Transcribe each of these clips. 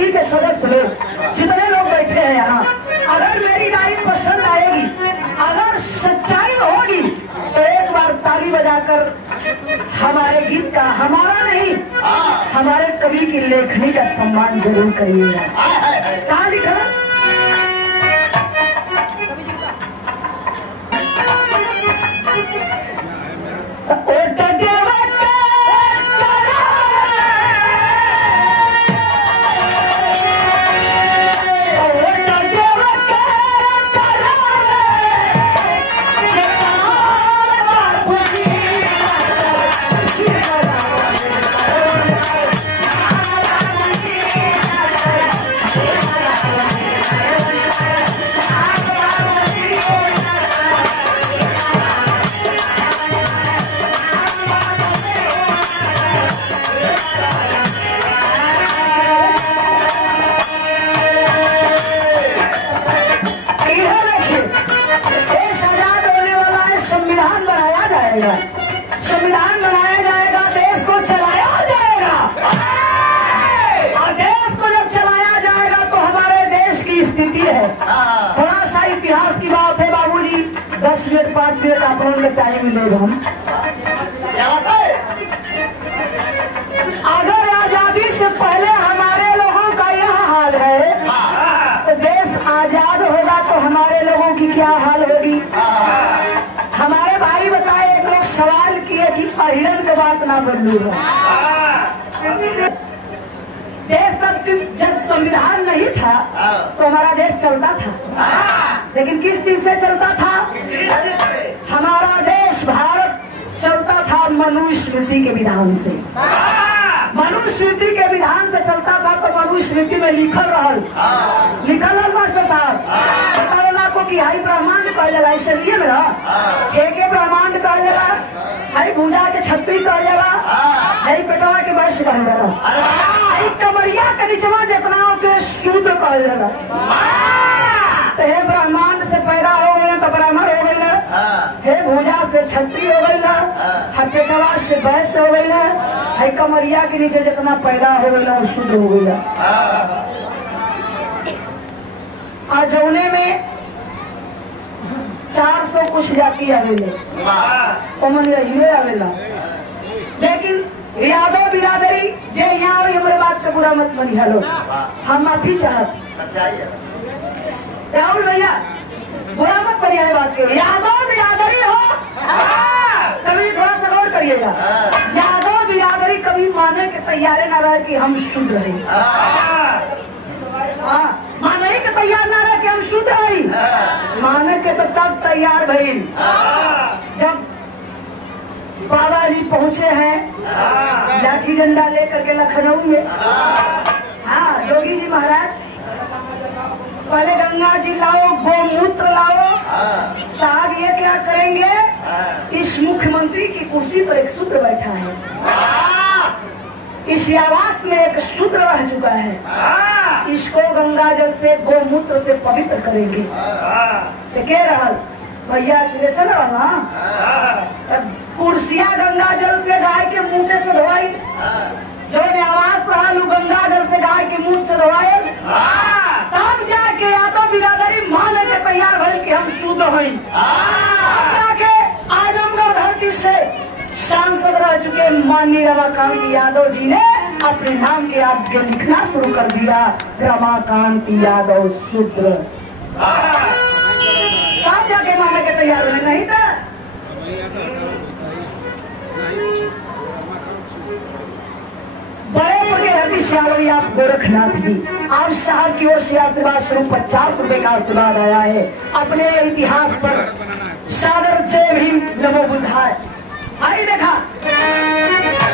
Committee के सदस्य लोग जितने लोग बैठे हैं यहाँ, अगर मेरी राय पसंद आएगी, अगर सच्चाई होगी तो एक बार ताली बजाकर हमारे गीत का, हमारा नहीं हमारे कवि की लेखनी का सम्मान जरूर करिएगा। कहाँ लिखा? संविधान बनाया जाएगा, देश को चलाया जाएगा, और देश को जब चलाया जाएगा तो हमारे देश की स्थिति है। थोड़ा सा इतिहास की बात है बाबूजी, 10 मिनट 5 मिनट आप लोगों में टाइम मिलेगा। हम अगर आजादी से पहले हमारे लोगों का यह हाल है तो देश आजाद होगा तो हमारे लोगों की क्या हाल होगी? हमारे भाई बताए, एक लोग सवाल किए कि अहिरन के बात ना बदलू है। देश तक जब संविधान नहीं था तो हमारा देश चलता था, लेकिन किस चीज से चलता था? हमारा देश भारत चलता था मनुस्मृति के विधान से। मनुस्मृति के विधान से चलता था तो मनुस्मृति में लिखल मास्टर साहब बतावेला को कि हाई ब्रह्मांड कहल जाला, ऐसे लिए में के ब्रह्मांड कहल जाला, हाई भुजा के छतरी कहल जाला, हाई पेटवा के वैश्य कहल जाला, हाई कमरिया के नीचवा जितना के शूद्र कहल जाला। तो हे ब्रह्मांड से पैदा हो गए तो ब्राह्मण हो गए, हे भुजा से छतरी हो गई, है पेटवा से वैश्य हो गई, है कमरिया के नीचे जितना पैदा हो गया वो शूद्र हो गया। जौने में 400 कुछ जाति आवेले, आवेला, लेकिन यादव बिरादरी जे यहाँ और हमारे बात का बुरा मत मनी हलो, हम माफी चाहत राहुल भैया, बुरा मत बनिए है बात के। यादव बिरादरी हो, कभी थोड़ा सा गौर करिएगा, यादव बिरादरी कभी माने के तैयार ना रहे कि हम शूद्र हैं, माने के तैयार ना रहे कि हम शूद्र हैं, माने के तो तब तैयार भई जब बाबा जी पहुंचे हैं लाठी डंडा लेकर के लखनऊ में। हाँ, योगी जी महाराज पहले गंगा जी लाओ, गोमूत्र लाओ, साहब ये क्या करेंगे? इस मुख्यमंत्री की कुर्सी पर एक शूद्र बैठा है, इस आवास में एक शूद्र रह चुका है, इसको गंगा जल से गोमूत्र से पवित्र करेंगे। तो क्या रहल भैया कैसे न रहा, कुर्सिया गंगा जल से गाय के मुंह से धोवाई, जो आवास रहा गंगा जल से गाय के मुंह से धोवाए, तब जाके यादव बिरादरी माने के तैयार भइल कि हम शुद्ध हैं। जाके आजमगढ़ धरती से सांसद रह चुके माननीय रमाकांत यादव जी ने अपने नाम के आगे लिखना शुरू कर दिया, रमाकांत यादव शूद्र। तब जाके माने के तैयार हुए, नहीं था बड़े आप गोरखनाथ जी, आप साहब की ओर से आशीर्वाद स्वरूप 50 रुपए का आशीर्वाद आया है। अपने इतिहास पर सादर जय भीम नमो बुद्धाय। आई देखा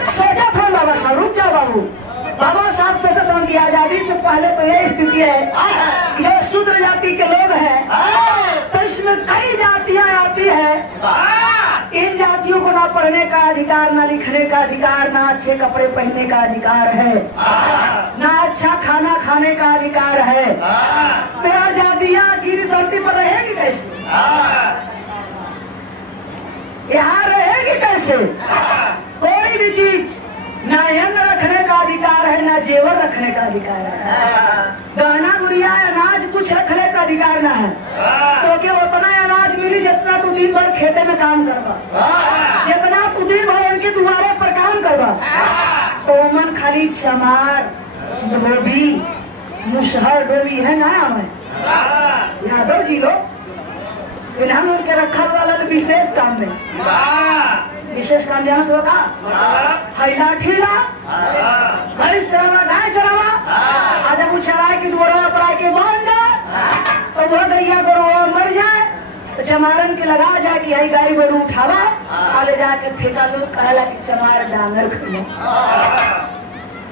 सोचा था बाबा साहब, रुक जाओ बाबू, बाबा साहब सोचा था उनकी आजादी से पहले तो यह स्थिति है कि जो शूद्र जाति के लोग हैं तो इसमें कई जातियां आती है। इन जातियों को ना पढ़ने का अधिकार, ना लिखने का अधिकार, ना अच्छे कपड़े पहनने का अधिकार है, ना अच्छा खाना खाने का अधिकार है। तो जातियां की धरती पर रहेगी कैसे? यहाँ रहेगी कैसे? कोई भी चीज ना अन्न रखने का अधिकार है, ना नया जेवर रखने का अधिकार है, गहना गुड़िया अनाज कुछ रखने का अधिकार ना है। तो क्या उतना अनाज मिली जितना तू दिन भर खेते में काम करवा, जितना तू दिन भर उनके द्वारे पर काम करवा। तो मन खाली चमार धोबी मुसहर डोबी है ना हमें यादव जी लोग इन्हें उनके रखल वाला विशेष काम में विशेष काम जानत होगा। हैला ठीला भैंस चरावा गाय चरावा, आज हम चराए की दोरवा पर आके बांध जाए तो वो गैया गोरू मर जाए तो चमारन के लगा जाए कि यही गाय गोरू उठावा आले जाके फेंका। लोग कहला कि चमार डांगर खिला,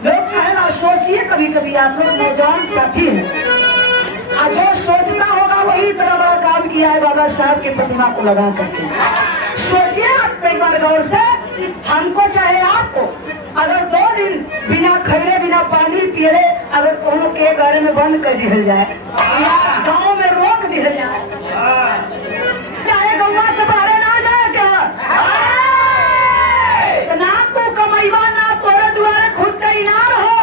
लोग कहला। सोचिए कभी कभी आप लोग नौजवान साथी हैं, जो सोचता होगा वही इतना बड़ा काम किया है बाबा साहब की प्रतिमा को लगा करके। सोचिए आप एक बार गौर से, हमको चाहे आपको अगर 2 दिन बिना खड़े बिना पानी पिए अगर कोनो के घर में बंद कर दिया जाए या गांव में रोक दिया जाए, चाहे गौवा से बाहर ना जाए क्या ना तू कमाईवा ना तोरे द्वारे खुद का इनार हो।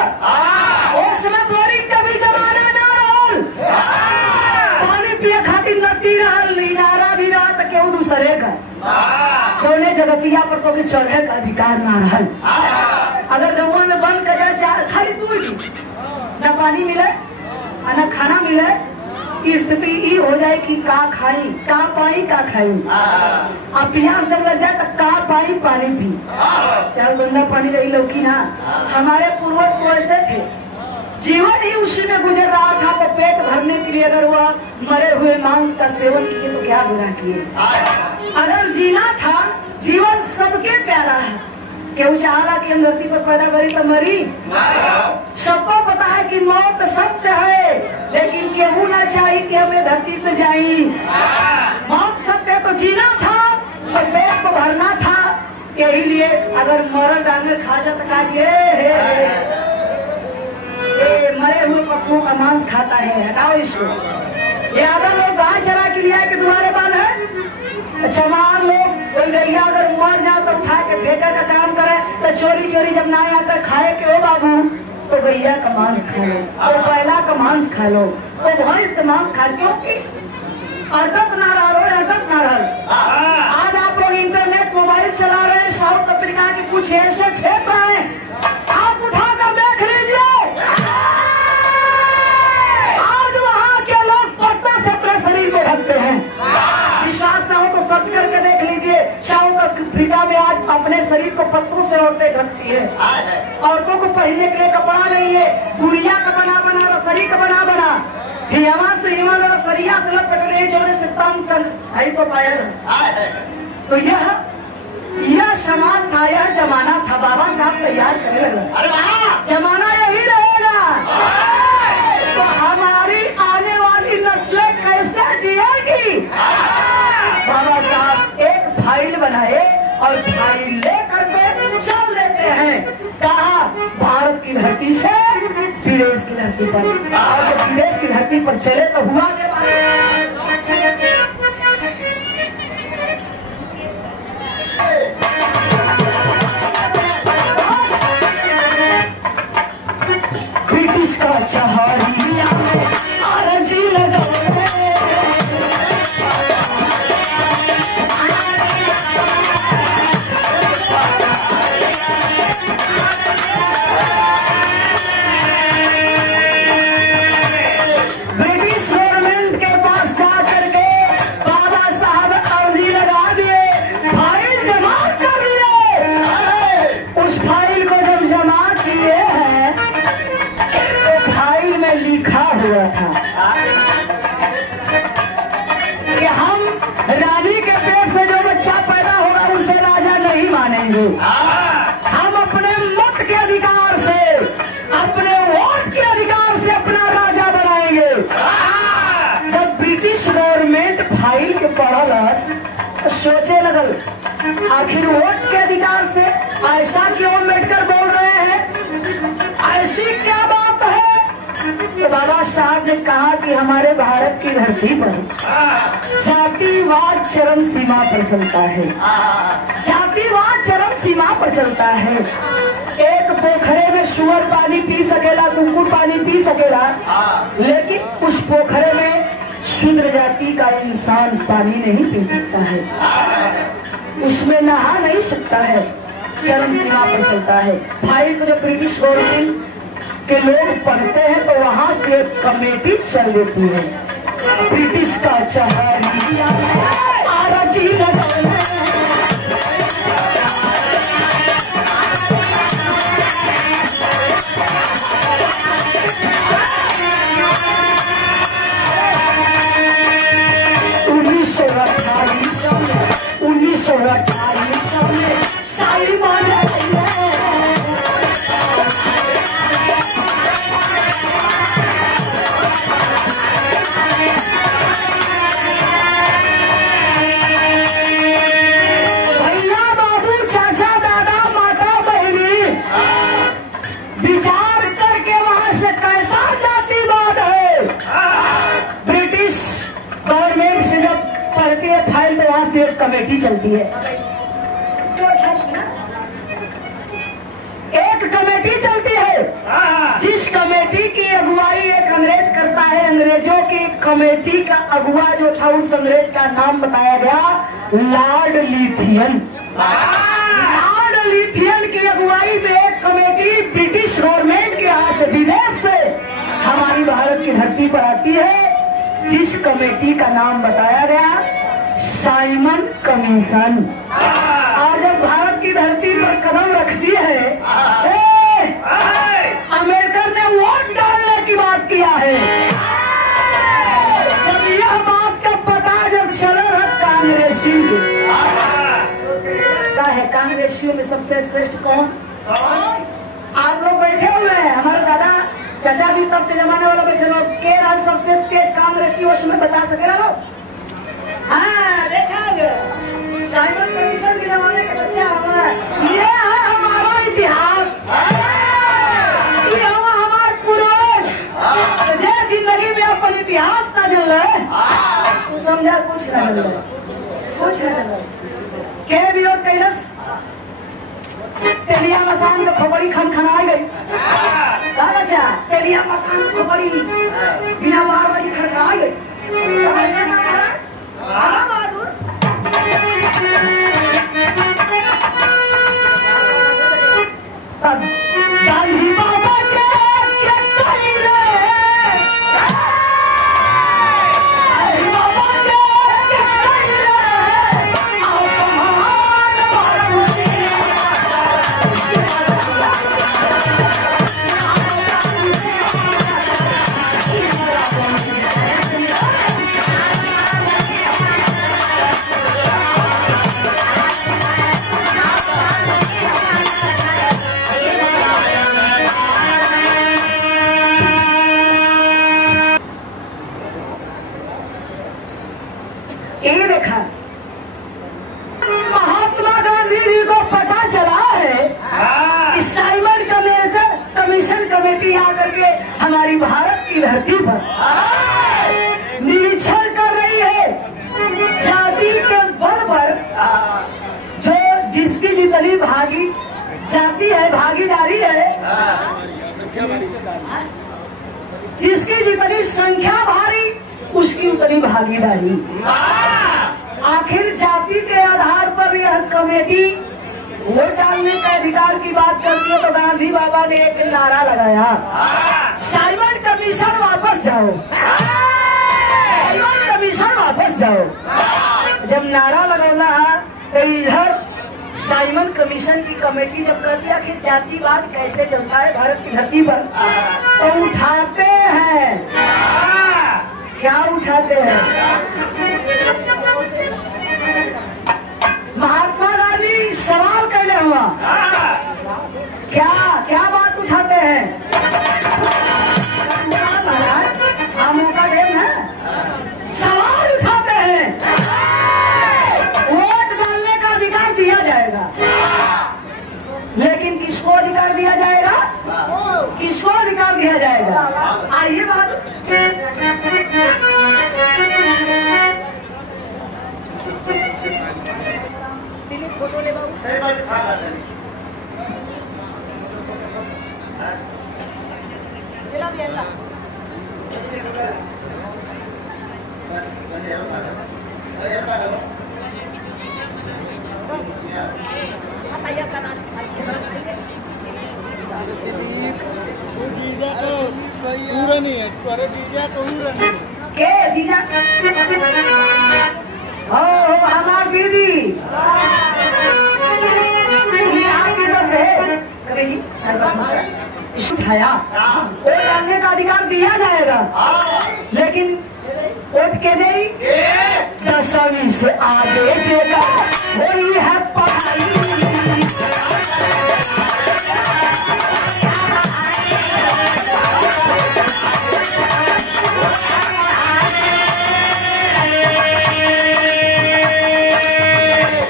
उस समय बोरी कभी जमाना ना रोल, पानी पिए खातिर नदी रहल इनारा भी रहा तो केहू दूसरे का चौने जगतिया पर तो भी चढ़े का अधिकार ना रहल। अगर गाँव में बंद कर जाए खाली तू न पानी मिले न खाना मिले, स्थिति ये हो जाए कि का खाई का पाई का खाई। अब प्यास जब लग जाए तो का पाई पानी पी, चाहे गंदा पानी रही लौकी ना। हमारे पूर्वज तो ऐसे थे, जीवन ही उसी में गुजर रहा था। तो पेट भरने के लिए अगर वह मरे हुए मांस का सेवन किए तो क्या बुरा किए। अगर जीना था, जीवन सबके प्यारा है। केहू चाहला कि हम धरती पर पैदा करी तो मरी, सबको पता है कि मौत सत्य है, लेकिन केहू ना चाहिए कि हमें धरती से जाई। मौत सत्य तो जीना था और पेट को भरना था। यही लिए अगर मरल डांगर खा जाता का ये मरे हुए पशुओं का मांस खाता है, हटाओ इसको। ये अगर लोग गाय चरा के लिया के तुम्हारे बंद है, चमार लोग कोई गैया अगर मर जाए तो उठा के फेंका का काम करे तो चोरी चोरी जब ना आकर खाए के हो बाबू तो गैया का मांस खा लो, तो बैला का मांस खा लो, तो भैंस का मांस खा, क्योंकि अटक ना रहा। आज आप लोग इंटरनेट मोबाइल चला रहे हैं, साउथ अफ्रीका के कुछ ऐसे क्षेत्र हैं, आप उठाकर देख लीजिए, आज वहाँ के लोग पत्तों से अपने शरीर को ढकते हैं। विश्वास ना हो तो सर्च करके देख लीजिए, साउथ अफ्रीका में आज अपने शरीर को पत्तों से औरतें ढकती है। औरतों को पहनने के लिए कपड़ा नहीं है, गुड़िया का बना रसरी का बना हियावा से हिमाल सरिया से लपट ले जोड़े से तंग है तो पाया। तो यह समाज था, यह जमाना था, बाबा साहब तैयार करने लगे। जमाना यही रहेगा तो हमारी आने वाली नस्लें कैसे जिएगी। बाबा साहब एक फाइल बनाए और फाइल लेकर के चल देते हैं, कहा भारत की धरती से विदेश की धरती पर। और जब विदेश की धरती पर चले तो हुआ के ब्रिटिश का चहारिया में आरजी लगा हुआ था कि हम रानी के पेट से जो बच्चा पैदा होगा उसे राजा नहीं मानेंगे। हम अपने मत के अधिकार से, अपने वोट के अधिकार से अपना राजा बनाएंगे। जब ब्रिटिश गवर्नमेंट फाइल के पढ़ल सोचे लगल आखिर वोट के अधिकार से ऐसा क्यों अम्बेडकर बोल रहे हैं, ऐसी क्या बात है। तो बाबा साहब ने कहा कि हमारे भारत की धरती पर जातिवाद चरम सीमा पर चलता है। जातिवाद चरम सीमा सीमा पर चलता है। एक पोखरे में सुअर पानी पी सकेला, कुकुर पानी पी सकेला, लेकिन उस पोखरे में शूद्र जाति का इंसान पानी नहीं पी सकता है, उसमें नहा नहीं सकता है, चरम सीमा पर चलता है। फाइल को जब ब्रिटिश गवर्नमेंट के लोग पढ़ते हैं तो वहां से एक कमेटी चल देती है, ब्रिटिश का चहारिया उन्नीस सौ अट्ठाईस में साइमन भैया बाबू चाचा दादा माता बहनी विचार करके वहां से कैसा जातिवाद है। ब्रिटिश गवर्नमेंट से जब पढ़ती है फाइल तो वहां से एक कमेटी चलती है, एक कमेटी चलती है जिस कमेटी की अगुवाई एक अंग्रेज करता है। अंग्रेजों की कमेटी का अगुवा जो था उस अंग्रेज का नाम बताया गया लॉर्ड लिथियन। लॉर्ड लिथियन की अगुवाई में एक कमेटी ब्रिटिश गवर्नमेंट के यहाँ से विदेश से हमारी भारत की धरती पर आती है, जिस कमेटी का नाम बताया गया साइमन कमीशन। और जब भारत की धरती पर कदम रखती है, अमेरिकन ने वोट डालने की बात किया है। जब यह बात का पता जब चला है कांग्रेसी का है, कांग्रेसियों में सबसे श्रेष्ठ कौन? आप लोग बैठे हुए हैं, हमारे दादा चाचा भी तब के जमाने वाला बैठे लोग के राज सबसे तेज कांग्रेसी उसमें बता सकेगा लोग? हाँ देखा साइमन कमीशन के जमाने का बच्चा हमारा ये है हमारा इतिहास, ये हमारे पूर्वज जे जिंदगी में अपन इतिहास ना जल रहे तो समझा कुछ ना जल रहे, कुछ ना जल रहे। के विरोध कैलस तेलिया मसान के खोपड़ी खनखनाई गई। अच्छा तेलिया मसान की खोपड़ी बिना बार बार खनखनाई गई। बहादुर गांधी बाबा ये देखा महात्मा गांधी जी को पता चला है कि साइमन कमीशन कमेटी आकर के हमारी भारत की धरती पर निरीक्षण कर रही है। जाति के बल पर जो जिसकी जितनी भागी जाति है, भागीदारी है, जिसकी जितनी संख्या भारी उसकी उतनी भागीदारी। आखिर जाति के आधार पर यह कमेटी वोट डालने का अधिकार की बात करती है तो गांधी बाबा ने एक नारा लगाया, साइमन कमीशन वापस जाओ, साइमन कमीशन वापस जाओ। जब नारा लगाना है तो इधर साइमन कमीशन की कमेटी जब कहती है आखिर जातिवाद कैसे चलता है भारत की धरती पर, तो उठाते हैं, क्या उठाते हैं? महात्मा गांधी सवाल करने हुआ, क्या क्या बात उठाते हैं? महाराज हम उनका देव है, सवाल उठाते हैं, वोट डालने का अधिकार दिया जाएगा, लेकिन किसको अधिकार दिया जाएगा? किसको अधिकार दिया जाएगा? आइए बात फोटो ले बाबू तेरे बाजी था कर ले ला भी ले ला सब आया का नाच पूरा नहीं है तुम्हारे जीजा तो पूरा नहीं के जीजा हो हमार दीदी ये आपकी तरफ से कभी जी उठाया वोट डालने का अधिकार दिया जाएगा लेकिन वोट के नहीं 10वीं से आगे जेगा वही है पढ़ाई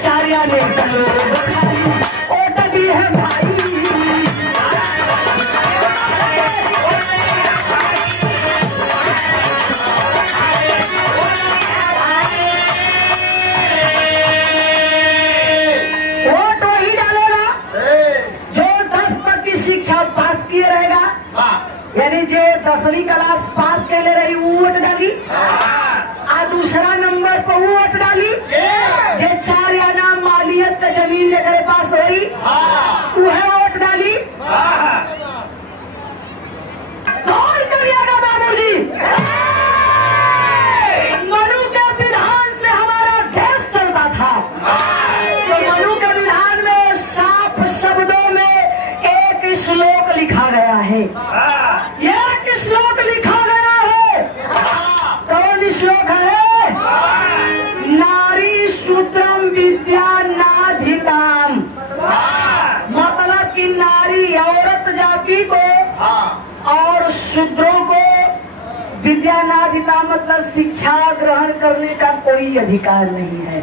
चारिया ने कलोब खाई वोट भी है भाई वोट वही डालेगा जो 10 तक की शिक्षा पास किए रहेगा यानी जो 10वीं क्लास पास कर ले रही वो वोट डाली आ दूसरा नंबर पर वो वोट डाली जे 4 आना मालियत का जमीन जेकरे पास रही वह वोट डाली कौन करिएगा बाबूजी मनु के विधान से हमारा देश चलता था तो मनु के विधान में साफ शब्दों में एक श्लोक लिखा गया है एक श्लोक लिखा गया है कौन श्लोक है नारी शूद्रम विद्या नाधिताम मतलब कि नारी औरत जाति को और शूद्रों को विद्या नाधिता मतलब शिक्षा ग्रहण करने का कोई अधिकार नहीं है।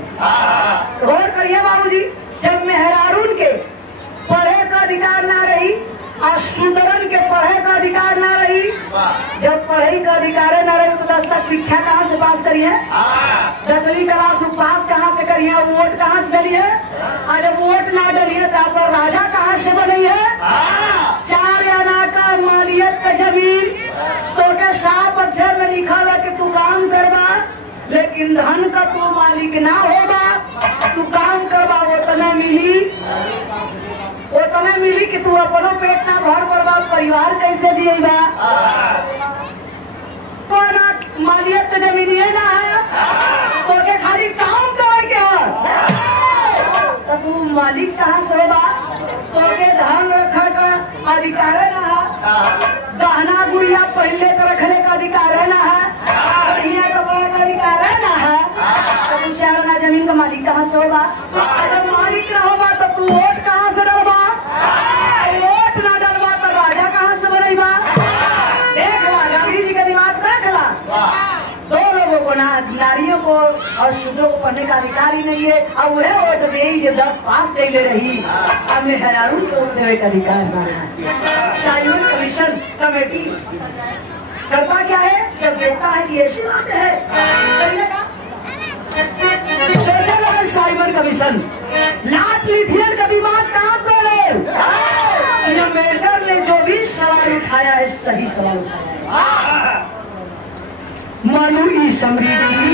गौर करिए बाबूजी जब मेहरारून के पढ़े का अधिकार ना रही और शूद्रन के पढ़े का अधिकार ना रही जब पढ़े का अधिकार ना रही तो 10 तक शिक्षा कहाँ से पास करिए 10वीं क्लास पास कहाँ से करिए वोट कहाँ से डलिए और जब वोट ना डलिए तो पर राजा कहाँ से बनी है 4 आना का मालियत का जमीन तो क्या साफ अक्षर में लिखा है कि तू काम करवा लेकिन धन का तू मालिक ना होगा तू काम करवा वो तने मिली कि तू अपनो पेट ना भर परवा परिवार कैसे जिएगा मालियत तो जमीन है ना तो के खाली काम करे के है तो तू मालिक कहाँ से होगा तो के धन रखा का अधिकार है ना गहना गुड़िया पहले का रखने का अधिकार है ना बढ़िया कपड़ा का अधिकार है ना तो तू 4 आना जमीन का मालिक कहाँ से होगा जब मालिक ना होगा तो तू वोट कहाँ से डलवा वोट ना डलवा तो राजा कहाँ से बनेगा देख ला गांधी जी का दिमाग देख ला 2 लोगों को नारियों को और शूद्रों को पढ़ने का अधिकार ही नहीं है अब वह वोट दे जो 10 पास कर ले रही अब मेहरारून को वोट देने का अधिकार ना है। साइमन कमीशन कमेटी करता क्या है जब देखता है कि ऐसी बात है सोचल है साइमन कमीशन लाट लिथियन का दिमाग काम करे अम्बेडकर ने जो भी सवाल उठाया है सही सवाल उठाया है मनु की समृद्धि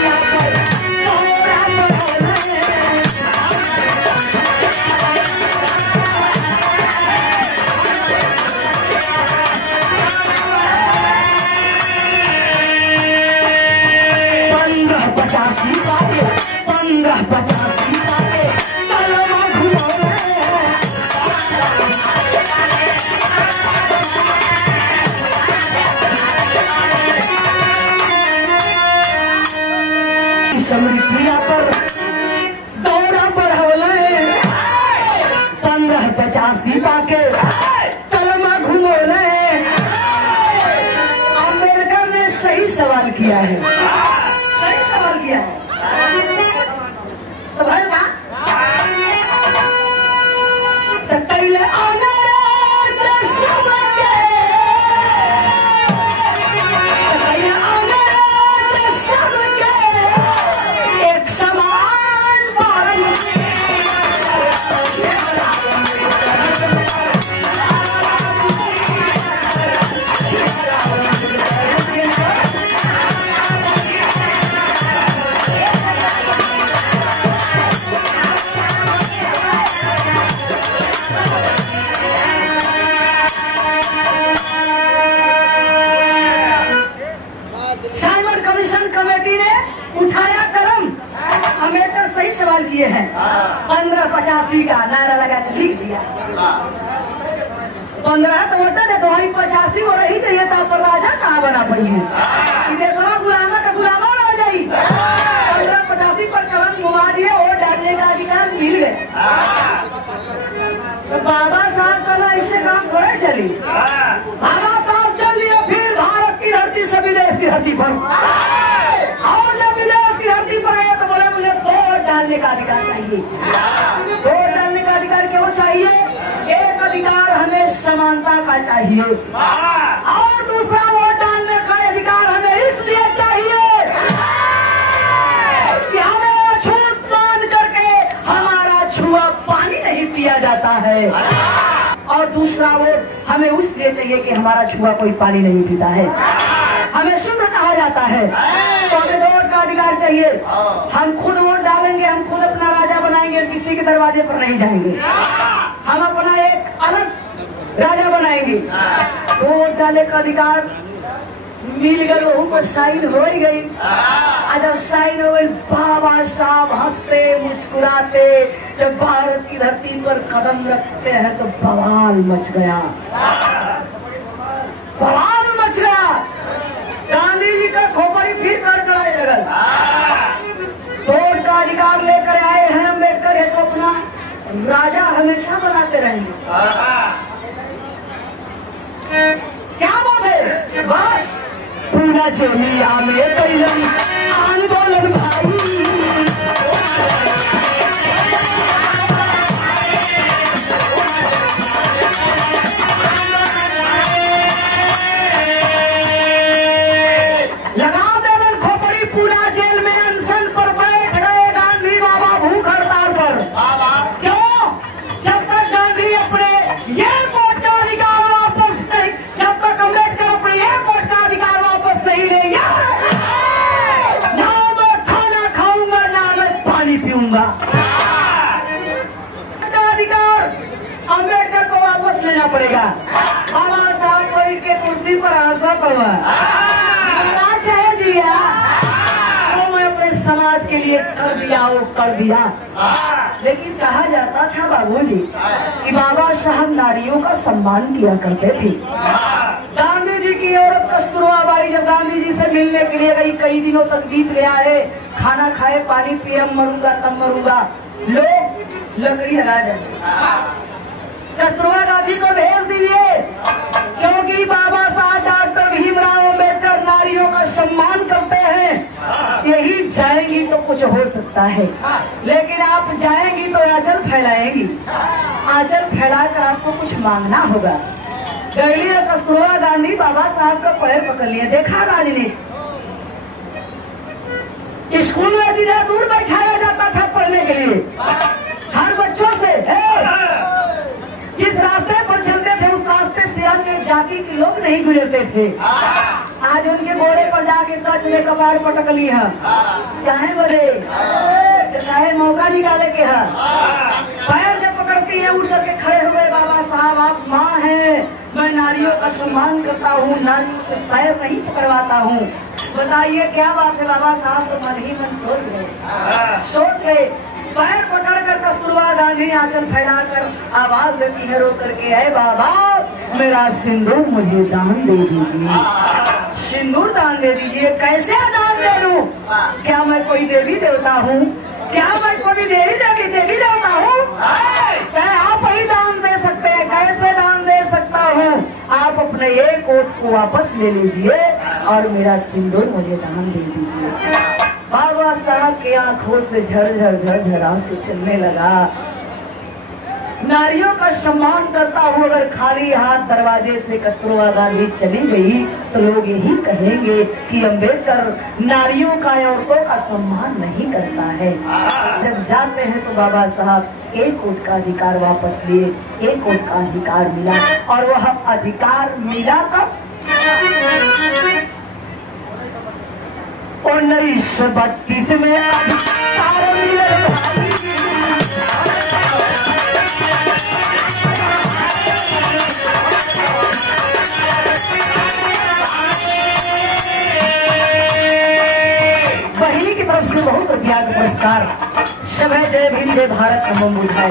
पचासी पाके 15-85 पाके कलमा घुमाओ समृद्धिया पर दौरा बढ़ौले 15-85 पाके कलमा घुमौले अम्बेडकर ने सही सवाल किया है सही सवाल किया है तो भाई तो कैले अंग्रेज सबके कैले अंग्रेज सबके एक समान बात दिया। 15 तो वोटा दे तुम्हारी 85 वो रही चाहिए था, पर राजा कहाँ बना पड़ी है। देशवा गुलामा का गुलामा रह जाई। 15-85 पर कलम घुमा दिए, वोट डालने का अधिकार मिल गए। तो बाबा साहब का ऐसे काम थोड़े चली। बाबा साहब चल लिए फिर भारत की धरती से विदेश की धरती पर, और जब विदेश की धरती पर आए तो बोले मुझे वोट डालने का अधिकार चाहिए। वोट डालने का अधिकार क्यों चाहिए? एक अधिकार हमें समानता का चाहिए, और दूसरा वोट डालने का अधिकार हमें इसलिए चाहिए कि हमें अछूत मान करके हमारा छुआ पानी नहीं पिया जाता है, और दूसरा वोट हमें इसलिए चाहिए कि हमारा छुआ कोई पानी नहीं पीता है, हमें शूद्र कहा जाता है। तो हमें वोट का अधिकार चाहिए। हम खुद वोट डालेंगे, हम खुद अपना राजा बनाएंगे, किसी के दरवाजे पर नहीं जाएंगे, हम अपना एक अलग राजा बनाएंगे। तो वोट डाले का अधिकार मिल गए, वहू पर साइन हो ही गई। जब साइन हो गई, बाबा साहब हंसते मुस्कुराते जब भारत की धरती पर कदम रखते हैं तो बवाल मच गया, बवाल मच गया। गांधी जी का खोपड़ी फिर कड़कड़ाने लगल। वोट का अधिकार लेकर आए हैं अम्बेडकर, है तो अपना राजा हमेशा बनाते रहेंगे। क्या बात है? बस पूरा चेलिया में कैलन आंदोलन भाई, लगा देलन खोपड़ी, पूरा जेल में अनशन पर बैठ गए गांधी बाबा भूख हड़ताल पर। क्यों? जब तक गांधी अपने ये वोट का अधिकार वापस नहीं, जब तक अम्बेडकर अपने ये वोट का अधिकार वापस नहीं लेंगे, ना मैं खाना खाऊंगा ना मैं पानी पीऊंगा। का अधिकार अम्बेडकर को वापस लेना पड़ेगा। बाबा साहब बैठ के कुर्सी पर आशा हुआ चाहे जिया, तो मैं अपने समाज के लिए कर दिया वो कर दिया। लेकिन कहा जाता था बाबूजी कि बाबा साहब नारियों का सम्मान किया करते थे। गांधी जी की औरत कस्तूरबा बाई जब गांधी जी से मिलने के लिए गई, कई दिनों तक बीत गया है, खाना खाए पानी पिए, अब मरूंगा तब मरूंगा, लोग लकड़ी लगा जाए। कस्तूरबा गांधी को भेज दीजिए, क्योंकि बाबा साहब डॉक्टर भीमराव अम्बेडकर नारियों का सम्मान करते हैं। यही जाएंगी तो कुछ हो सकता है, लेकिन आप जाएंगी तो आंचल फैलाएंगी, आंचल फैलाकर आपको कुछ मांगना होगा। दिल्ली में कस्तूरबा गांधी बाबा साहब का पैर पकड़ लिए। देखा राजनीति स्कूल में जिन्हें दूर बैठाया जाता था पढ़ने के लिए, हर बच्चों से जिस रास्ते पर चलते थे उस रास्ते से अन्य जाति के लोग नहीं गुजरते थे। आज उनके घोड़े पर जाके कच्छ ने कपार पटक ली है। चाहे बोले चाहे मौका निकाले के है, पैर जब पकड़ती है उठ करके खड़े हो गए। बाबा साहब आप माँ हैं, मैं नारियों का सम्मान करता हूँ, नारियों से पैर नहीं पकड़वाता हूँ। बताइए क्या बात है? बाबा साहब तो मन ही मन सोच गए। पैर पकड़कर कस्तूरबा गांधी आंचल फैलाकर आवाज देती है रो करके, है बाबा मेरा सिंदूर मुझे दान दे दीजिए, सिंदूर दान दे दीजिए। कैसे दान दे दूं? क्या मैं कोई देवी देवता हूँ? क्या मैं कोई देवी देवता हूँ? क्या आप ही दान दे सकते हैं? कैसे दान दे सकता हूँ? आप अपने एक वोट को वापस ले लीजिए और मेरा सिंदूर मुझे दान दे दीजिए। बाबा साहब की आंखों से झरझर आंसू चलने लगा। नारियों का सम्मान करता हूँ, अगर खाली हाथ दरवाजे से कस्तूरबा गांधी चली गई तो लोग यही कहेंगे कि अम्बेडकर नारियों का, औरतों का सम्मान नहीं करता है। जब जाते हैं तो बाबा साहब एक वोट का अधिकार वापस लिए, एक वोट का अधिकार मिला, और वह अधिकार मिला कब? 1932 में अधिकार मिले। बहिनी की तरफ से बहुत रुपया का पुरस्कार। सब है जय भीम जय भारत का है।